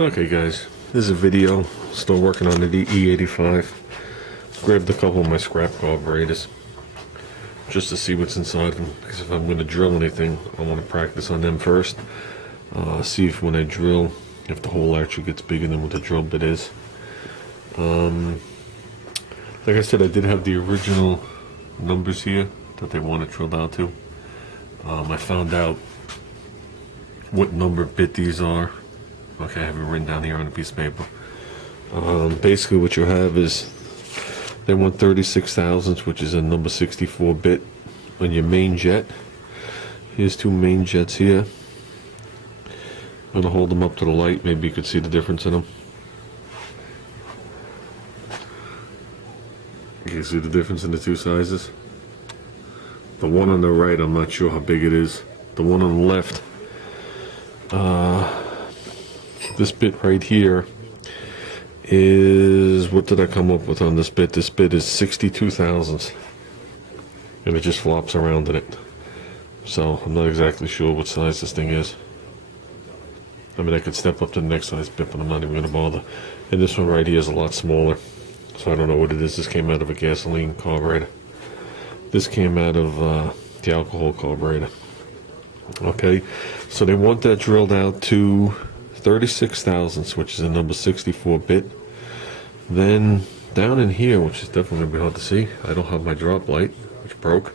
Okay guys, this is a video, still working on the e85. Grabbed a couple of my scrap carburetors just to see what's inside them, because if I'm going to drill anything, I want to practice on them first. See if when I drill, if the hole actually gets bigger than what the drill bit is. Like I said, I did have the original numbers here that they want it drilled out to. I found out what number bit these are. Okay, I have it written down here on a piece of paper. Basically what you have is they want 36 thousandths, which is a number 64 bit on your main jet. Here's two main jets here. I'm gonna hold them up to the light, maybe you could see the difference in them. You can see the difference in the two sizes. The one on the right, I'm not sure how big it is. The one on the left, this bit right here is, what did I come up with on this bit? This bit is 62 thousandths, and it just flops around in it. So I'm not exactly sure what size this thing is. I mean, I could step up to the next size bit, but I'm not even going to bother. And this one right here is a lot smaller, so I don't know what it is. This came out of a gasoline carburetor. This came out of the alcohol carburetor. Okay, so they want that drilled out to 36 thousandths, which is a number 64 bit. Then down in here, which is definitely going to be hard to see, I don't have my drop light, which broke.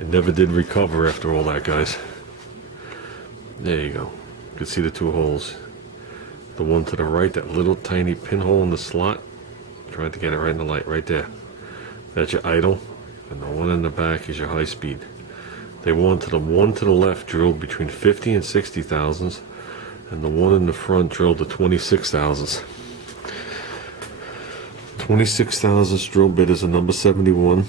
It never did recover after all that, guys. There you go. You can see the two holes. The one to the right, that little tiny pinhole in the slot. Trying to get it right in the light, right there. That's your idle. And the one in the back is your high speed. They want the one to the left drilled between 50 and 60 thousandths, and the one in the front drilled to 26 thousandths. 26 thousandths drill bit is a number 71,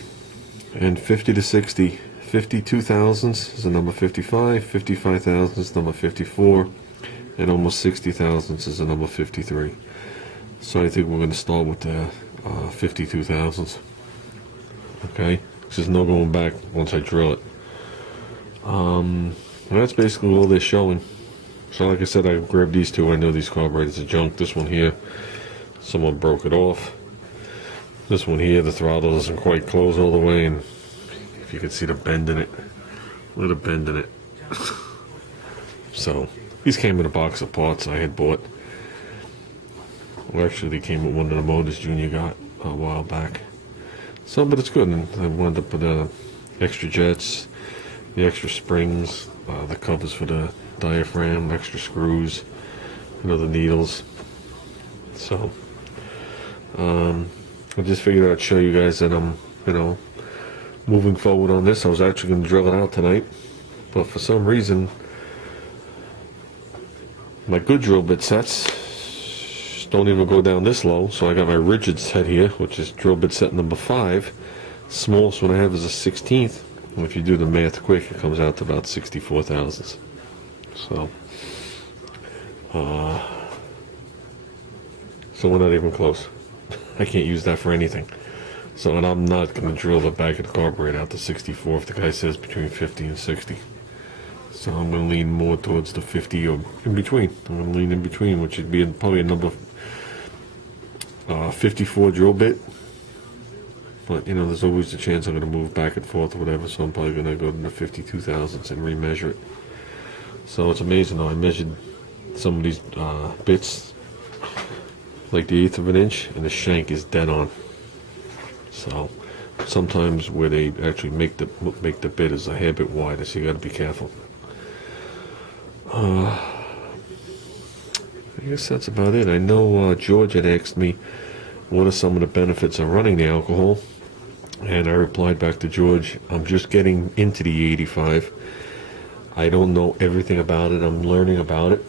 and 50 to 60, 52 thousandths is a number 55, 55 thousandths number 54, and almost 60 thousandths is a number 53. So I think we're going to start with the 52 thousandths. Okay, there's no going back once I drill it. And that's basically all they're showing. So like I said, I grabbed these two. I know these carburetors are junk. This one here, someone broke it off. This one here, the throttle doesn't quite close all the way, and if you can see the bend in it, look at the bend in it. So these came in a box of parts I had bought. Well, actually they came with one of the motors Junior got a while back. So, but it's good. And I wanted to put extra jets, the extra springs, the covers for the diaphragm, extra screws, the needles. So I just figured I'd show you guys that I'm moving forward on this. I was actually going to drill it out tonight, but for some reason my good drill bit sets don't even go down this low. So I got my rigid set here, which is drill bit set number 5. Smallest one I have is a 16th. And if you do the math quick, it comes out to about 64 thousandths. So, so we're not even close. I can't use that for anything. So, and I'm not going to drill the back of the carburetor out to 64 if the guy says between 50 and 60. So I'm going to lean more towards the 50 or in between. I'm going to lean in between, which would be probably a number 54 drill bit. But there's always a chance I'm going to move back and forth or whatever, so I'm probably going to go to the 52 thousandths and remeasure it. So it's amazing though, I measured some of these bits like the 1/8 of an inch, and the shank is dead on. So sometimes where they actually make the bit is a hair bit wider, so you got to be careful. I guess that's about it. I know George had asked me what are some of the benefits of running the alcohol, and I replied back to George, I'm just getting into the e85. I don't know everything about it. I'm learning about it.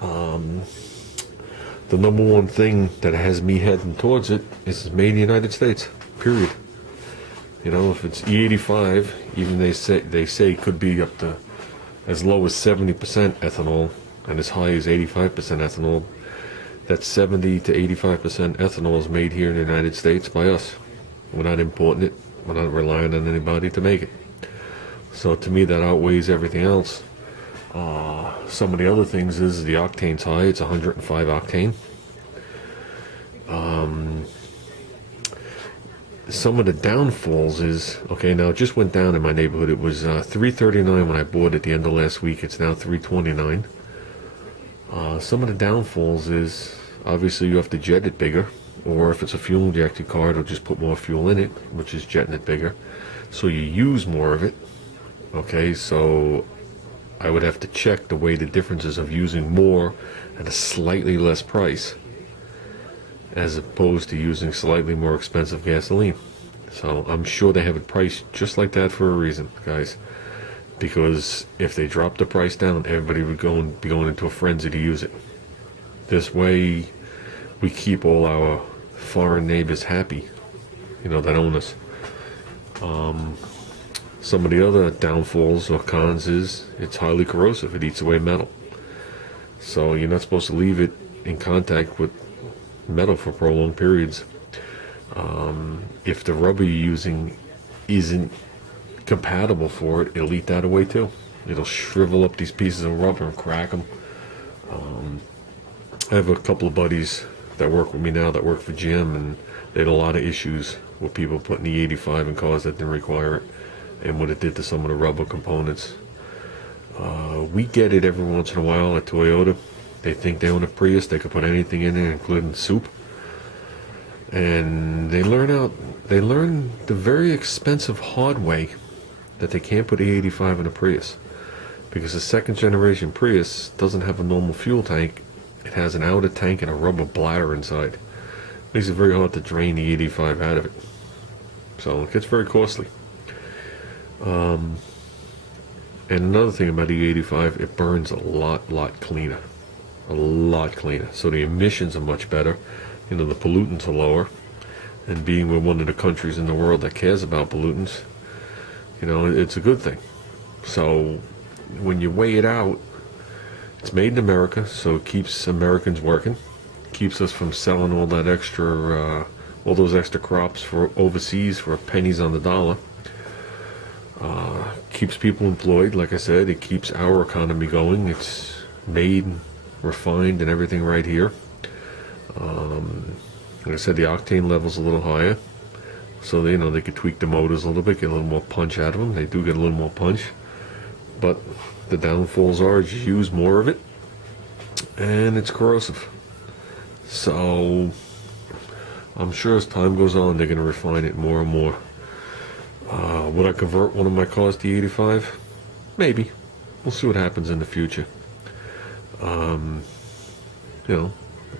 The number one thing that has me heading towards it is it's made in the United States, period. If it's e85, even they say it could be up to as low as 70% ethanol and as high as 85% ethanol. That 70 to 85% ethanol is made here in the United States by us. We're not importing it. We're not relying on anybody to make it. So to me, that outweighs everything else. Some of the other things is the octane's high. It's 105 octane. Some of the downfalls is, okay, now it just went down in my neighborhood. It was 339 when I bought it at the end of last week. It's now 329. Some of the downfalls is, obviously you have to jet it bigger, or if it's a fuel injected car, it'll just put more fuel in it, which is jetting it bigger. So you use more of it. Okay, so I would have to check the way the differences of using more at a slightly less price as opposed to using slightly more expensive gasoline. So I'm sure they have it priced just like that for a reason, guys. Because if they drop the price down, everybody would be going into a frenzy to use it. This way, we keep all our foreign neighbors happy, you know, that own us. Some of the other downfalls or cons is it's highly corrosive. It eats away metal. So you're not supposed to leave it in contact with metal for prolonged periods. If the rubber you're using isn't compatible for it, it'll eat that away too. It'll shrivel up these pieces of rubber and crack them. I have a couple of buddies that work with me now that work for GM, and they had a lot of issues with people putting the E85 in cars that didn't require it, and what it did to some of the rubber components. We get it every once in a while at Toyota. They think they own a Prius, they could put anything in it, including soup. And they learn the very expensive hard way that they can't put E85 in a Prius. Because the second generation Prius doesn't have a normal fuel tank. It has an outer tank and a rubber bladder inside. Makes it very hard to drain the E85 out of it. So it gets very costly. And another thing about the E85, it burns a lot cleaner. A lot cleaner. So the emissions are much better. You know, the pollutants are lower. And being we're one of the countries in the world that cares about pollutants, you know, it's a good thing. So when you weigh it out, it's made in America, so it keeps Americans working, keeps us from selling all that extra, all those extra crops for overseas for pennies on the dollar. Keeps people employed, like I said. It keeps our economy going. It's made, refined, and everything right here. Like I said, the octane level's a little higher, so they, you know, they could tweak the motors a little bit, get a little more punch out of them. They do get a little more punch, but the downfalls are you use more of it, and it's corrosive. So I'm sure as time goes on, they're going to refine it more and more. Would I convert one of my cars to 85? Maybe. We'll see what happens in the future. You know,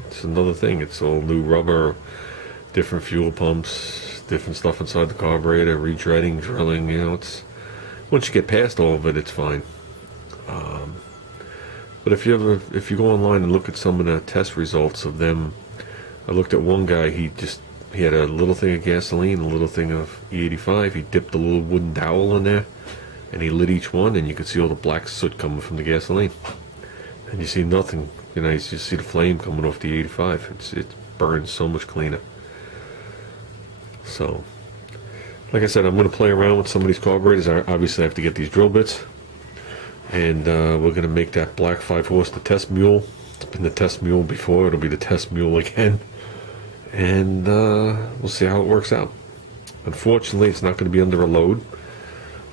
it's another thing. It's all new rubber, different fuel pumps, different stuff inside the carburetor, retreading, drilling. You know, it's once you get past all of it, it's fine. But if you go online and look at some of the test results of them, I looked at one guy. He had a little thing of gasoline, a little thing of E85. He dipped a little wooden dowel in there, and he lit each one, and you could see all the black soot coming from the gasoline. And you see nothing. You know, you just see the flame coming off the 85. It burns so much cleaner. So, like I said, I'm going to play around with some of these carburetors. I obviously have to get these drill bits. And we're going to make that black 5-horse the test mule. It's been the test mule before. It'll be the test mule again. And we'll see how it works out. Unfortunately, it's not going to be under a load.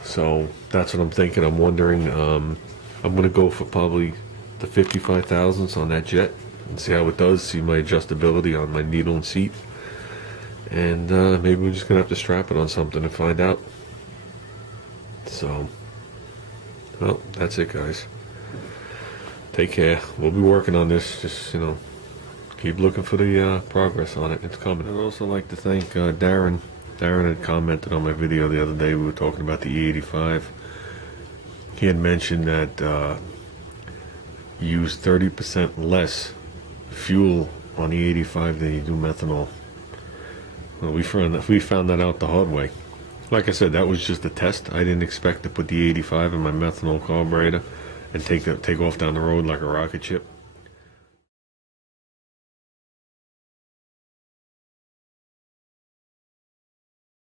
So that's what I'm thinking. I'm wondering, I'm going to go for probably the 55 thousandths on that jet and see how it does, see my adjustability on my needle and seat. And maybe we're just going to have to strap it on something and find out. So, well, that's it, guys. Take care. We'll be working on this. Just, you know, keep looking for the progress on it. It's coming. I'd also like to thank Darren. Darren had commented on my video the other day. We were talking about the E85. He had mentioned that use 30% less fuel on E85 than you do methanol. Well, we found that out the hard way. Like I said, that was just a test. I didn't expect to put the E85 in my methanol carburetor and take off down the road like a rocket ship.